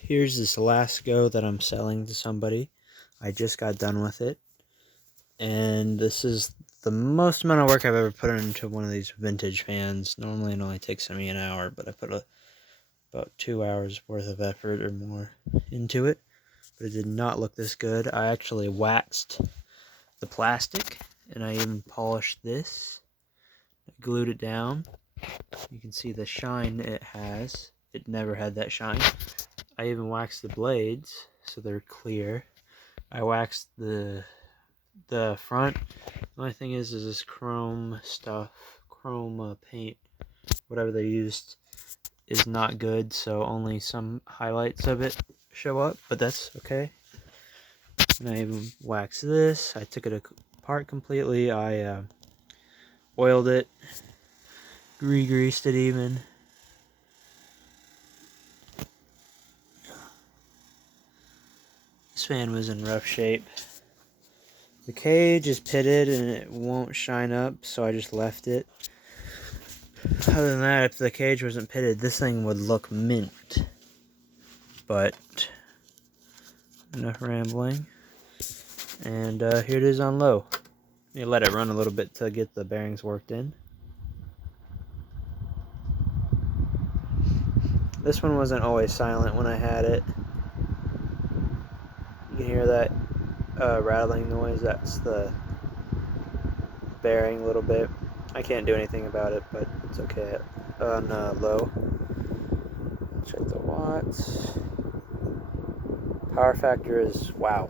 Here's this Lasko that I'm selling to somebody. I just got done with it. And this is the most amount of work I've ever put into one of these vintage fans. Normally it only takes me an hour, but I put about 2 hours worth of effort or more into it. But it did not look this good. I actually waxed the plastic, and I even polished this. I glued it down. You can see the shine it has. It never had that shine. I even waxed the blades so they're clear. I waxed the front. The only thing is this chrome stuff, chrome paint, whatever they used, is not good, so only some highlights of it show up, but that's okay. And I even waxed this. I took it apart completely. I oiled it, re-greased it even. This fan was in rough shape. The cage is pitted and it won't shine up, so I just left it. Other than that, if the cage wasn't pitted, this thing would look mint. But enough rambling. And here it is on low. You let it run a little bit to get the bearings worked in. This one wasn't always silent when I had it. You can hear that rattling noise. That's the bearing a little bit. I can't do anything about it, but it's okay on low. Check the watts. Power factor is, wow.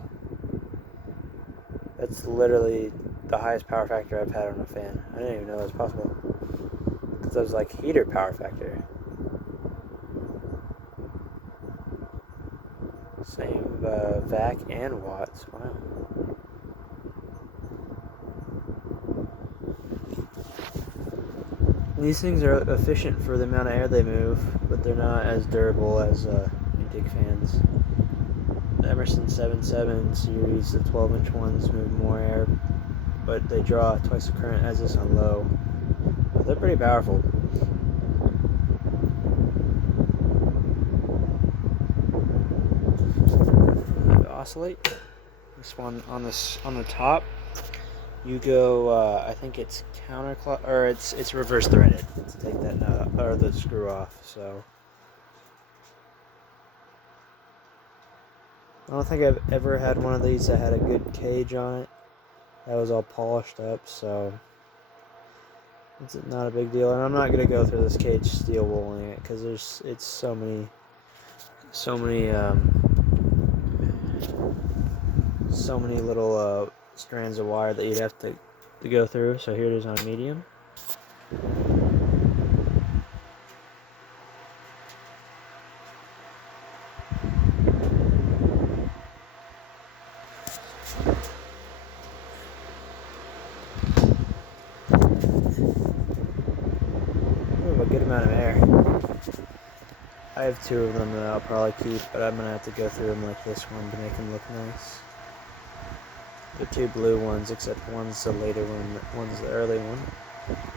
That's literally the highest power factor I've had on a fan. I didn't even know that was possible. Because I was like, heater power factor. Same vac and watts. Wow. These things are efficient for the amount of air they move, but they're not as durable as antique fans. The Emerson 7.7 series, the 12-inch ones, move more air, but they draw twice the current as this on low. But they're pretty powerful. Oscillate. This one on the top, you go. I think it's counterclock, or it's reverse threaded to take that nut or the screw off. So I don't think I've ever had one of these that had a good cage on it. That was all polished up, so it's not a big deal. And I'm not gonna go through this cage steel wooling it because it's so many little strands of wire that you'd have to go through. So here it is on medium. A good amount of air. I have two of them that I'll probably keep, but I'm gonna have to go through them like this one to make them look nice. The two blue ones, except one's the later one, one's the early one.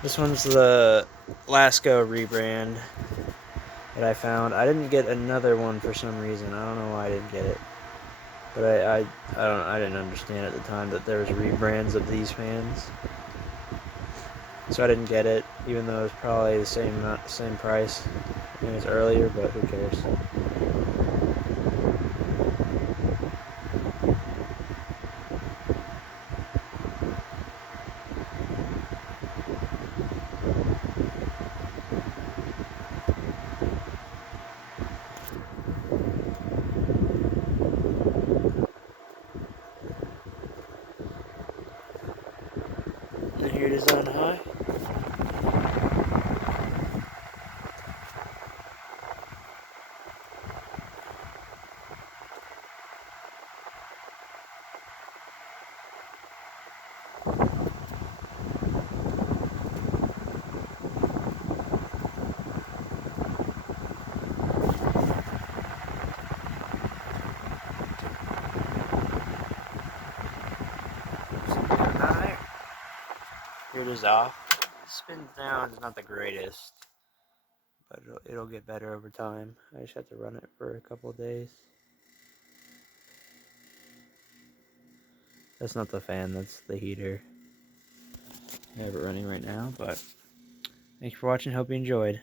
This one's the Lasko rebrand that I found. I didn't get another one for some reason. I don't know why I didn't get it, but I didn't understand at the time that there was rebrands of these fans. So I didn't get it, even though it was probably the same price as earlier, but who cares? And here it is on high. Here it is off. Spins down is not the greatest, but it'll get better over time. I just have to run it for a couple of days. That's not the fan, that's the heater. I have it running right now, but thank you for watching. Hope you enjoyed.